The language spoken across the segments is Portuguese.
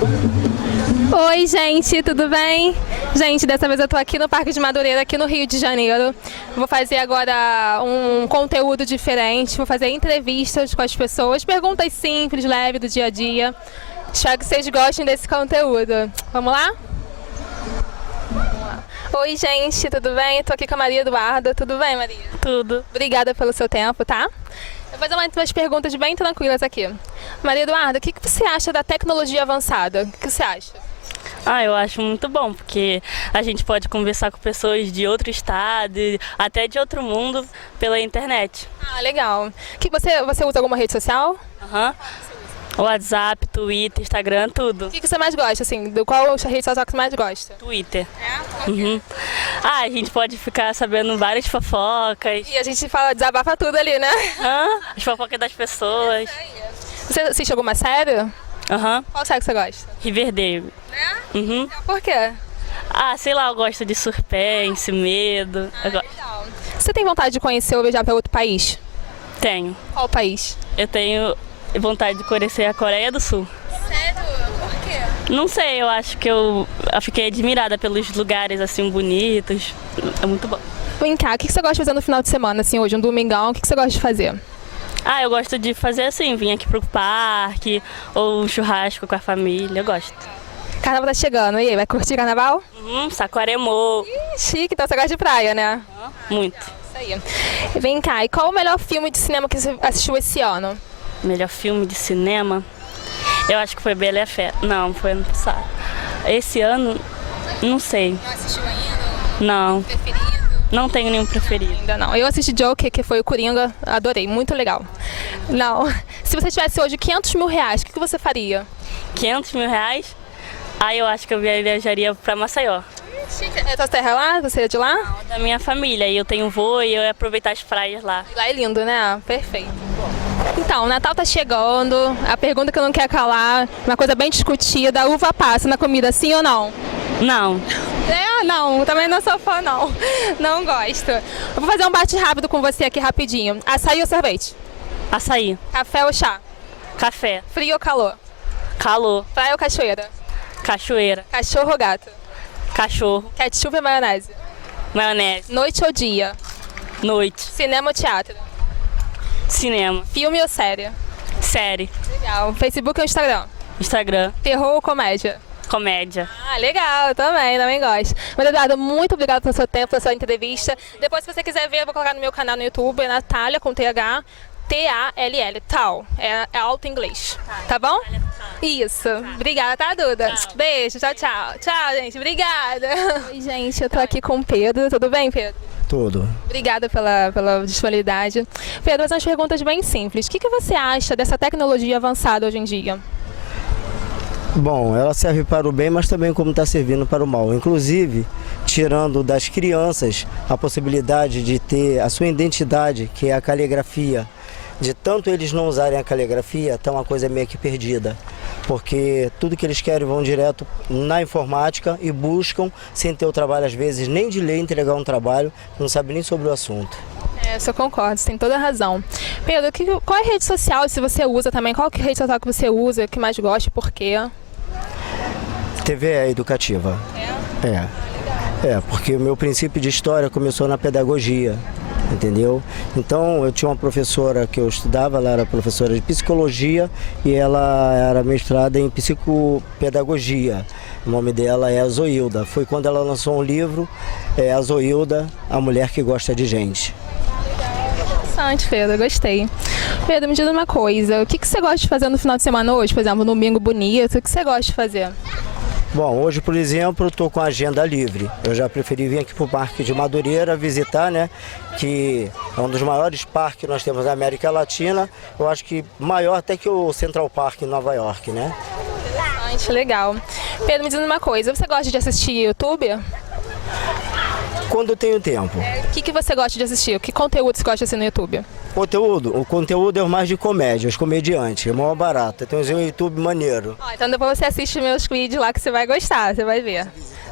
Oi, gente, tudo bem? Gente, dessa vez eu tô aqui no Parque de Madureira, aqui no Rio de Janeiro. Vou fazer agora um conteúdo diferente, vou fazer entrevistas com as pessoas, perguntas simples, leves do dia a dia. Espero que vocês gostem desse conteúdo. Vamos lá? Oi, gente, tudo bem? Tô aqui com a Maria Eduarda. Tudo bem, Maria? Tudo. Obrigada pelo seu tempo, tá? Eu vou fazer umas perguntas bem tranquilas aqui. Maria Eduarda, o que você acha da tecnologia avançada? O que você acha? Eu acho muito bom, porque a gente pode conversar com pessoas de outro estado, até de outro mundo, pela internet. Ah, legal. Você usa alguma rede social? Aham. WhatsApp, Twitter, Instagram, tudo. O que você mais gosta, assim? Qual rede social que você mais gosta? Twitter. É? Uhum. A gente pode ficar sabendo várias fofocas. E a gente desabafa tudo ali, né? As fofocas das pessoas. Você assiste alguma série? Aham. Qual série que você gosta? Riverdale. É? Uhum. Por quê? Sei lá, eu gosto de suspense, medo. Eu gosto. Legal. Você tem vontade de conhecer ou viajar para outro país? Tenho. Qual país? Eu tenho vontade de conhecer a Coreia do Sul. Sério? Por quê? Não sei, eu acho que eu fiquei admirada pelos lugares assim bonitos. É muito bom. Vem cá, o que você gosta de fazer no final de semana, assim, hoje, um domingão? O que você gosta de fazer? Eu gosto de fazer assim, vir aqui pro parque, ou um churrasco com a família, eu gosto. Carnaval tá chegando, e aí, vai curtir carnaval? Saquaremô. Chique, então você gosta de praia, né? Muito. Isso aí. Vem cá, e qual o melhor filme de cinema que você assistiu esse ano? Melhor filme de cinema? Eu acho que foi Bela e a Fera. Não, foi ano passado. Esse ano, não sei. Não assistiu ainda? Não. Preferido? Não tenho nenhum preferido. Ainda não. Eu assisti Joker, que foi o Coringa, adorei, muito legal. Não. Se você tivesse hoje 500 mil reais, o que você faria? 500 mil reais? Eu acho que eu viajaria pra Maceió. Chique. É tua terra lá? Você é de lá? Da minha família, e eu tenho voo e eu ia aproveitar as praias lá. Lá é lindo, né? Perfeito. Então, o Natal tá chegando, a pergunta que eu não quero calar, uma coisa bem discutida, a uva passa na comida, sim ou não? Não. Não, também não sou fã, não. Não gosto. Eu vou fazer um bate rápido com você aqui rapidinho. Açaí ou sorvete? Açaí. Café ou chá? Café. Frio ou calor? Calor. Praia ou cachoeira? Cachoeira. Cachorro ou gato? Cachorro. Ketchup ou maionese? Maionese. Noite ou dia? Noite. Cinema ou teatro? Cinema. Filme ou série? Série. Legal. Facebook ou Instagram? Instagram. Terror ou comédia? Comédia. Legal, também gosto. Mas, Eduardo, muito obrigada pelo seu tempo, pela sua entrevista. Depois, se você quiser ver, eu vou colocar no meu canal no YouTube, é Natália, com TH, T-A-L-L, tal. É alto em inglês. Tá bom? Isso. Obrigada, tá, Duda? Tchau. Beijo, tchau, tchau. Tchau, gente. Obrigada. Oi, gente, eu tô aqui com o Pedro. Tudo bem, Pedro? Tudo. Obrigada pela disponibilidade. Pedro, umas perguntas bem simples. O que você acha dessa tecnologia avançada hoje em dia? Bom, ela serve para o bem, mas também como está servindo para o mal. Inclusive, tirando das crianças a possibilidade de ter a sua identidade, que é a caligrafia. De tanto eles não usarem a caligrafia, está uma coisa meio que perdida. Porque tudo que eles querem vão direto na informática e buscam, sem ter o trabalho às vezes nem de ler, entregar um trabalho, não sabe nem sobre o assunto. Isso eu concordo, você tem toda a razão. Pedro, qual é a rede social, se você usa também? Qual é a rede social que você usa, que mais gosta e por quê? TV é educativa. Porque o meu princípio de história começou na pedagogia, entendeu? Então eu tinha uma professora que eu estudava, ela era professora de psicologia e ela era mestrada em psicopedagogia. O nome dela é Zoilda. Foi quando ela lançou um livro, a Zoilda, a mulher que gosta de gente. Interessante, Pedro, gostei. Pedro, me diz uma coisa, o que você gosta de fazer no final de semana hoje? Por exemplo, no domingo bonito, o que você gosta de fazer? Bom, hoje, por exemplo, estou com a agenda livre. Eu já preferi vir aqui para o Parque de Madureira visitar, né? Que é um dos maiores parques que nós temos na América Latina. Eu acho que maior até que o Central Park em Nova York, né? Interessante, legal. Pedro, me diz uma coisa, você gosta de assistir YouTube? Quando eu tenho tempo. O que você gosta de assistir? Que conteúdo você gosta de assistir no YouTube? O conteúdo é mais de comédia, os comediantes, é maior barato. Tem um YouTube maneiro. Então depois você assiste meus vídeos lá que você vai gostar, você vai ver.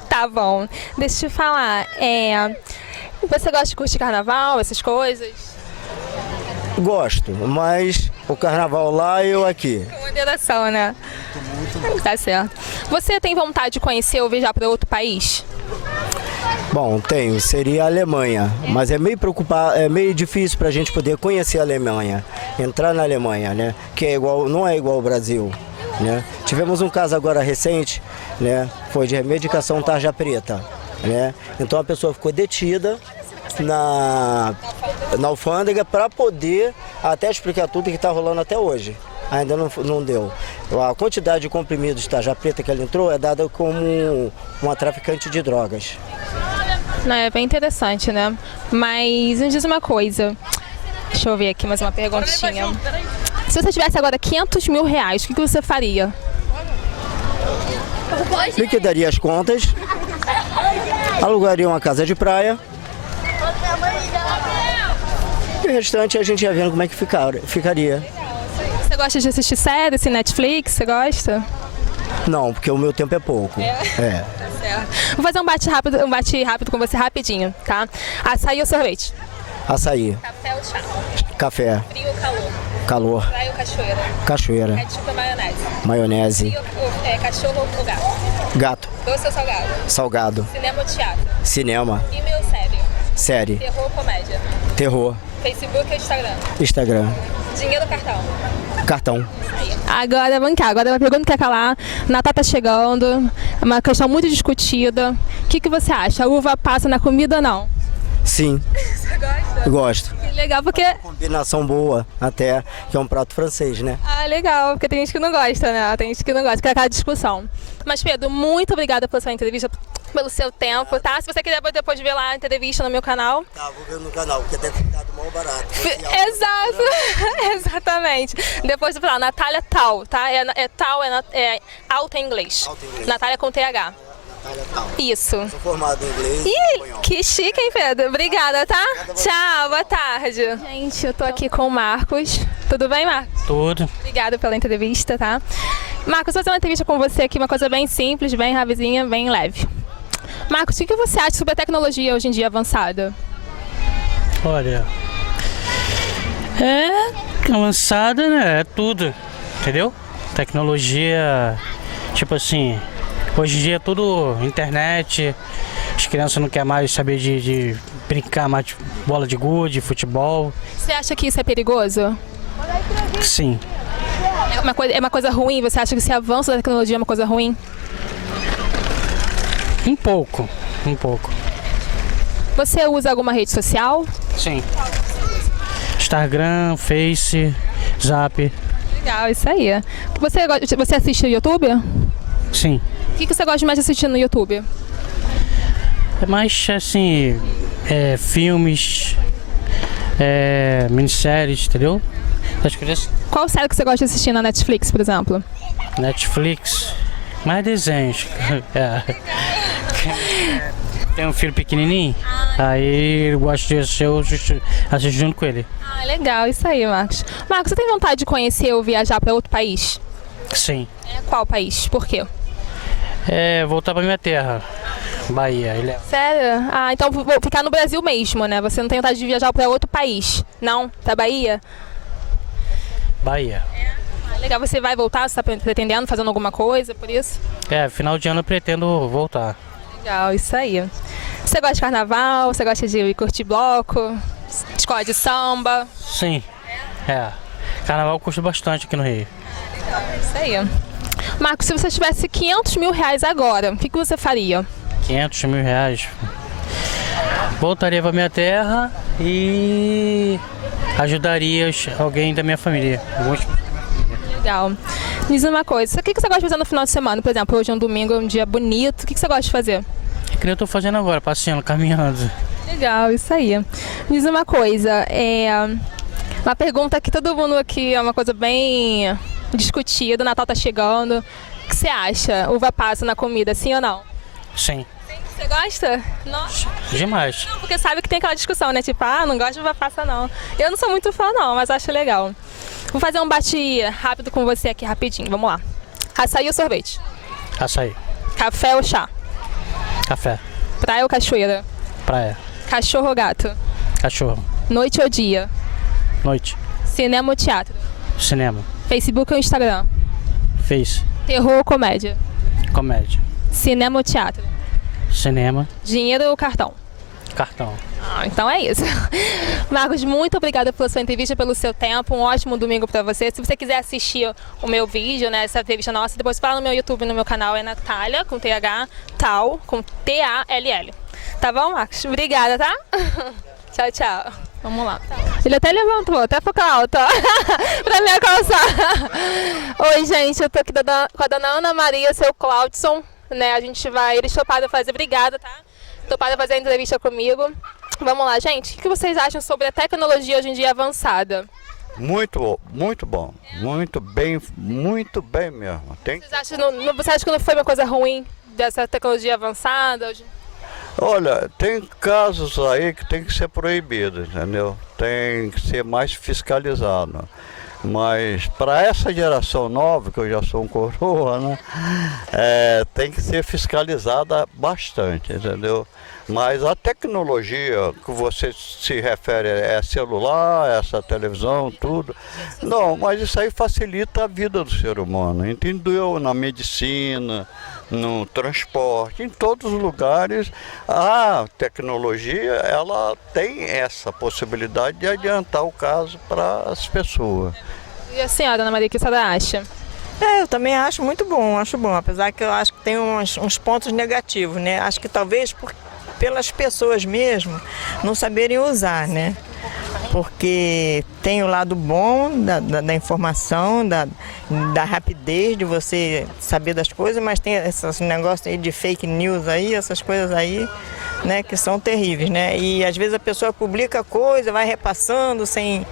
Tá bom. Deixa eu te falar, você gosta de curtir carnaval, essas coisas? Gosto, mas o carnaval lá e eu aqui. Moderação, né? Muito. Tá certo. Você tem vontade de conhecer ou viajar para outro país? Bom, tenho, seria a Alemanha, mas é meio difícil para a gente poder conhecer a Alemanha, entrar na Alemanha, né? Que é igual, não é igual ao Brasil, né? Tivemos um caso agora recente, né? Foi de medicação tarja preta, né? Então a pessoa ficou detida na alfândega para poder até explicar tudo que está rolando até hoje. Ainda não deu. A quantidade de comprimidos de tarja preta que ela entrou é dada como uma traficante de drogas. Não, é bem interessante, né? Mas me diz uma coisa. Deixa eu ver aqui mais uma perguntinha. Se você tivesse agora 500 mil reais, o que você faria? Liquidaria as contas, alugaria uma casa de praia e o restante a gente ia vendo como é que ficaria. Você gosta de assistir séries, Netflix? Você gosta? Não, porque o meu tempo é pouco. É. Vou fazer um bate rápido com você rapidinho, tá? Açaí ou sorvete? Açaí, Café ou chá? café, Frio ou calor? calor, Praia ou cachoeira? cachoeira, Ketchup ou maionese? maionese, Cachorro ou gato? gato, Doce ou salgado? salgado, Cinema ou teatro? cinema, Filme ou série? série, Terror ou comédia? terror, Facebook ou Instagram? Instagram, Dinheiro ou cartão? cartão. Agora, vamos cá. Agora uma pergunta que quer calar. Natal tá chegando. É uma questão muito discutida. O que você acha? A uva passa na comida ou não? Sim, Você gosta? gosto. Que legal, porque... Combinação boa, até, que é um prato francês, né? Ah, legal, porque tem gente que não gosta, né? Tem gente que não gosta, que é aquela discussão. Mas, Pedro, muito obrigada pela sua entrevista, pelo seu tempo, tá? Se você quiser depois ver lá a entrevista no meu canal. Tá, vou ver no canal, porque deve ficar do mal barato. Exato, exatamente. Depois eu vou falar, Natália Tal, tá? Tal é alta em inglês. Alta em inglês. Natália com TH. Isso. Sou formado em inglês. Ih, que chique, hein, Pedro? Obrigada, tá? Tchau, boa tarde. Gente, eu tô aqui com o Marcos. Tudo bem, Marcos? Tudo. Obrigada pela entrevista, tá? Marcos, vou fazer uma entrevista com você aqui, uma coisa bem simples, bem ravezinha, bem leve. Marcos, o que você acha sobre a tecnologia hoje em dia avançada? Olha, é avançada, né? É tudo, entendeu? Tecnologia, tipo assim, hoje em dia é tudo internet, as crianças não querem mais saber de brincar mais de bola de gude, futebol. Você acha que isso é perigoso? Sim, É uma coisa ruim? Você acha que esse avanço da tecnologia é uma coisa ruim? um pouco. Você usa alguma rede social? Sim. Instagram, Face, Zap, Legal, isso aí. Você assiste o YouTube? sim. O que você gosta mais de assistir no YouTube? É mais assim, filmes, minisséries, entendeu? As coisas. Qual série que você gosta de assistir na Netflix, por exemplo? Netflix, mais desenhos. Tem um filho pequenininho, aí eu gosto de assistir, eu assisto junto com ele. Ah, legal, isso aí, Marcos. Marcos, você tem vontade de conhecer ou viajar para outro país? Sim. Qual país? Por quê? Voltar pra minha terra, Bahia. Sério? Ah, então vou ficar no Brasil mesmo, né? Você não tem vontade de viajar para outro país? Não? Pra Bahia? Bahia. Ah, legal, você vai voltar? Você está pretendendo, fazendo alguma coisa por isso? Final de ano eu pretendo voltar. Legal, isso aí. Você gosta de carnaval? Você gosta de curtir bloco? Escola de samba? Sim. Carnaval eu curto bastante aqui no Rio. Isso aí. Marcos, se você tivesse 500 mil reais agora, o que você faria? 500 mil reais. Voltaria pra minha terra e ajudaria alguém da minha família. Legal. Diz uma coisa, o que você gosta de fazer no final de semana? Por exemplo, hoje é um domingo, é um dia bonito. O que você gosta de fazer? É que eu tô fazendo agora, passeando, caminhando. Legal, isso aí. Diz uma coisa, uma pergunta que todo mundo aqui é uma coisa bem discutida, o Natal tá chegando. O que você acha? Uva passa na comida, sim ou não? Sim. Você gosta? Nossa. Demais. Não, porque sabe que tem aquela discussão, né? Tipo, não gosto de uva passa não. Eu não sou muito fã não, mas acho legal. Vou fazer um bate rápido com você aqui, rapidinho. Vamos lá. Açaí ou sorvete? Açaí. Café ou chá? Café. Praia ou cachoeira? Praia. Cachorro ou gato? Cachorro. Noite ou dia? Noite. Cinema ou teatro? Cinema. Facebook ou Instagram? Face. Terror ou comédia? Comédia. Cinema ou teatro? Cinema. Dinheiro ou cartão? Cartão. Então é isso. Marcos, muito obrigada pela sua entrevista, pelo seu tempo. Um ótimo domingo para você. Se você quiser assistir o meu vídeo, né, essa entrevista nossa, depois fala no meu YouTube, no meu canal, é Natália, com TH, Tal, com T-A-L-L. Tá bom, Marcos? Obrigada, tá? Tchau, tchau. Vamos lá. Ele até levantou, até ficou alto, ó, pra me alcançar. Oi, gente, eu tô aqui com a dona Ana Maria, seu Claudson, né? A gente vai, eles toparam fazer, obrigada, tá? Toparam fazer a entrevista comigo. Vamos lá, gente. O que vocês acham sobre a tecnologia hoje em dia avançada? Muito bom. Muito bem mesmo. Você acha que não foi uma coisa ruim dessa tecnologia avançada? Olha, tem casos aí que tem que ser proibido, entendeu? Tem que ser mais fiscalizado. Mas para essa geração nova, que eu já sou um coroa, né? Tem que ser fiscalizada bastante, entendeu? Mas a tecnologia que você se refere é celular, essa televisão, tudo. Não, mas isso aí facilita a vida do ser humano, entendeu? Na medicina, no transporte, em todos os lugares, a tecnologia ela tem essa possibilidade de adiantar o caso para as pessoas. E a senhora, Ana Maria, o que a senhora acha? Eu também acho muito bom, apesar que eu acho que tem uns pontos negativos, né? Acho que talvez pelas pessoas mesmo não saberem usar, né? Porque tem o lado bom da informação, da rapidez de você saber das coisas, mas tem esses negócios aí de fake news aí, essas coisas aí, né, que são terríveis, né? E às vezes a pessoa publica coisa, vai repassando sem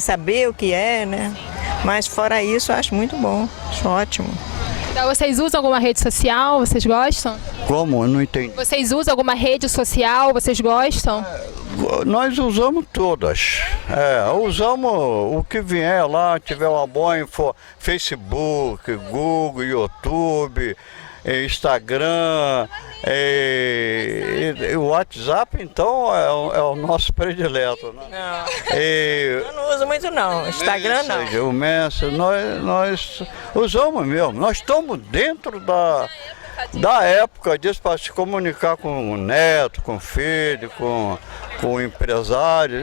saber o que é, né? Mas fora isso, eu acho muito bom, acho ótimo. Então, vocês usam alguma rede social? Vocês gostam? Como? Eu não entendi. Vocês usam alguma rede social? Vocês gostam? Nós usamos todas. Usamos o que vier lá, tiver uma boa info, Facebook, Google, YouTube, Instagram, o WhatsApp, então, é o nosso predileto, né? Não, eu não uso muito não, Instagram não. O Messenger, nós usamos mesmo, nós estamos dentro da época disso para se comunicar com o neto, com o filho, com o empresário,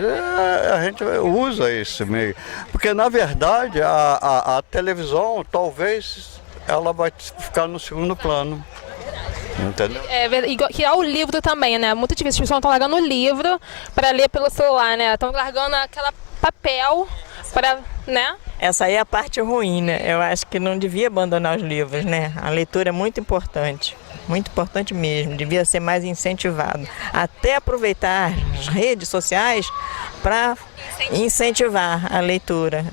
a gente usa esse meio. Porque, na verdade, a televisão, talvez, ela vai ficar no segundo plano. Entendeu? Que é o livro também, né? Muito difícil. As pessoas estão largando o livro para ler pelo celular, né? Estão largando aquela papel para, né? Essa aí é a parte ruim, né? Eu acho que não devia abandonar os livros, né? A leitura é muito importante mesmo, devia ser mais incentivado. Até aproveitar as redes sociais para incentivar a leitura.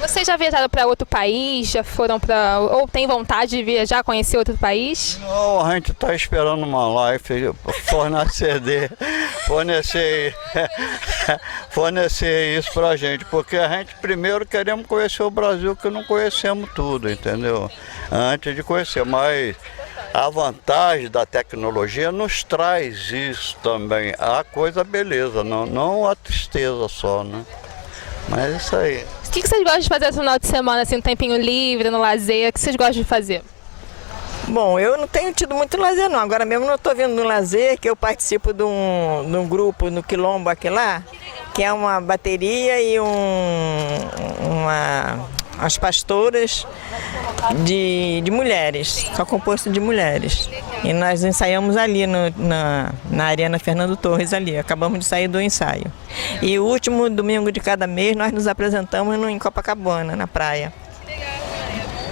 Vocês já viajaram para outro país? Já foram para... Ou tem vontade de viajar, conhecer outro país? Não, a gente está esperando uma live, fornecer isso para a gente, porque a gente primeiro queremos conhecer o Brasil, que não conhecemos tudo, entendeu? Antes de conhecer, mas a vantagem da tecnologia nos traz isso também, a coisa beleza, não a tristeza só, né? Mas é isso aí. O que vocês gostam de fazer no final de semana, assim, um tempinho livre, no lazer? O que vocês gostam de fazer? Bom, eu não tenho tido muito lazer não, agora mesmo não estou vindo no lazer, que eu participo de um grupo no Quilombo aqui lá, que é uma bateria e as pastoras de mulheres, só composto de mulheres. E nós ensaiamos ali na Arena Fernando Torres ali, acabamos de sair do ensaio. E o último domingo de cada mês nós nos apresentamos em Copacabana, na praia.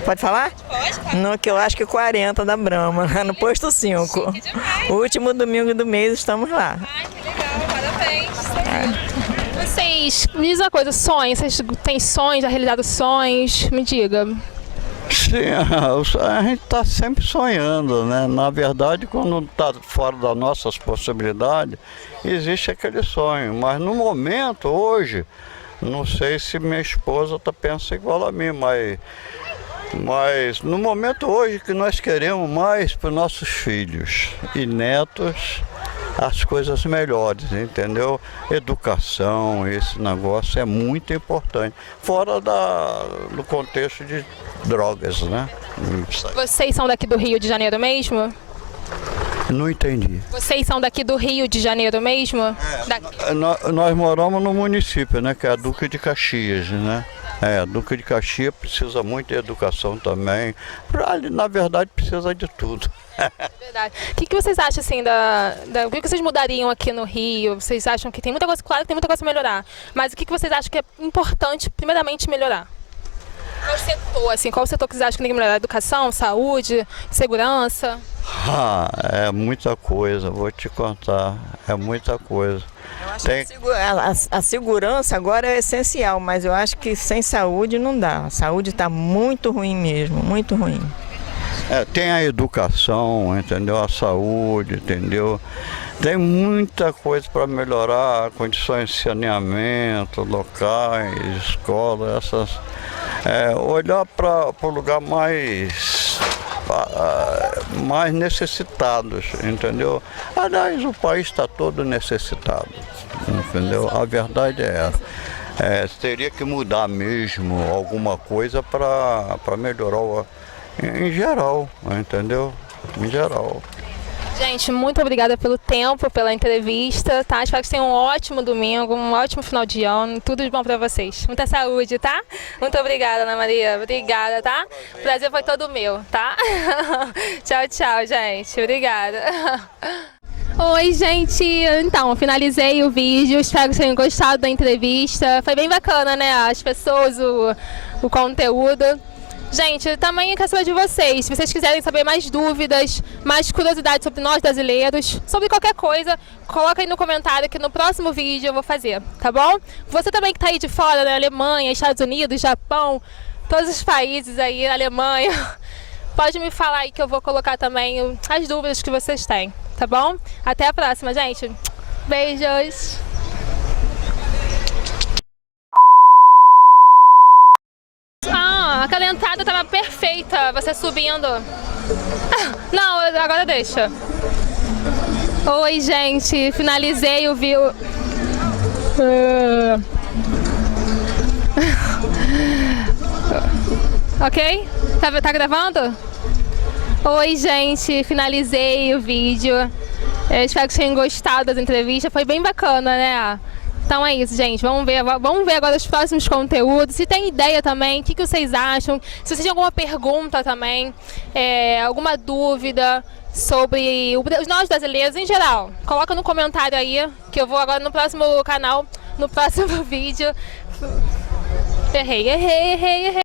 Pode falar? Pode. No que eu acho que 40 da Brahma, lá no posto 5. O último domingo do mês estamos lá. Ai, que legal, parabéns. Vocês, me diz uma coisa, sonhos, vocês têm sonhos, já realizaram sonhos? Me diga. Sim, a gente está sempre sonhando, né? Na verdade, quando está fora das nossas possibilidades, existe aquele sonho. Mas no momento, hoje, não sei se minha esposa pensa igual a mim, mas no momento hoje que nós queremos mais para os nossos filhos e netos as coisas melhores, entendeu? Educação, esse negócio é muito importante, fora do contexto de drogas, né? Vocês são daqui do Rio de Janeiro mesmo? Não entendi. Vocês são daqui do Rio de Janeiro mesmo? Nós moramos no município, né, que é a Duque de Caxias, né? A Duque de Caxias precisa muito de educação também. Na verdade, precisa de tudo. Verdade. O que vocês acham assim o que vocês mudariam aqui no Rio? Vocês acham que tem muita coisa, claro que tem muita coisa a melhorar, mas o que vocês acham que é importante primeiramente melhorar? Qual setor, assim, qual setor que vocês acham que tem que melhorar? Educação, saúde, segurança? É muita coisa, vou te contar, é muita coisa. Eu acho que a segurança agora é essencial, mas eu acho que sem saúde não dá. A saúde está muito ruim mesmo, muito ruim. Tem a educação, entendeu? A saúde, entendeu? Tem muita coisa para melhorar, condições de saneamento, locais, escolas, olhar para o lugar mais necessitados, entendeu? Aliás, o país está todo necessitado, entendeu? A verdade é essa. Teria que mudar mesmo alguma coisa para melhorar em geral, entendeu? Em geral. Gente, muito obrigada pelo tempo, pela entrevista, tá? Espero que vocês tenham um ótimo domingo, um ótimo final de ano, tudo de bom pra vocês. Muita saúde, tá? Muito obrigada, Ana Maria. Obrigada, tá? O prazer foi todo meu, tá? Tchau, tchau, gente. Obrigada. Oi, gente! Então, finalizei o vídeo, espero que tenham gostado da entrevista. Foi bem bacana, né? As pessoas, o conteúdo. Gente, também quero saber de vocês. Se vocês quiserem saber mais dúvidas, mais curiosidades sobre nós brasileiros, sobre qualquer coisa, coloca aí no comentário que no próximo vídeo eu vou fazer, tá bom? Você também que tá aí de fora, né? Alemanha, Estados Unidos, Japão, todos os países aí, Alemanha, pode me falar aí que eu vou colocar também as dúvidas que vocês têm, tá bom? Até a próxima, gente. Beijos! Aquela entrada tava perfeita, você subindo. Não, agora deixa. Oi, gente, finalizei o vídeo. Ok? Tá gravando? Oi, gente, finalizei o vídeo. Eu espero que tenham gostado das entrevistas, foi bem bacana, né? Então é isso, gente. Vamos ver agora os próximos conteúdos. Se tem ideia também, o que vocês acham? Se vocês têm alguma pergunta também, alguma dúvida sobre nós brasileiros em geral, coloca no comentário aí, que eu vou agora no próximo canal, no próximo vídeo. Errei.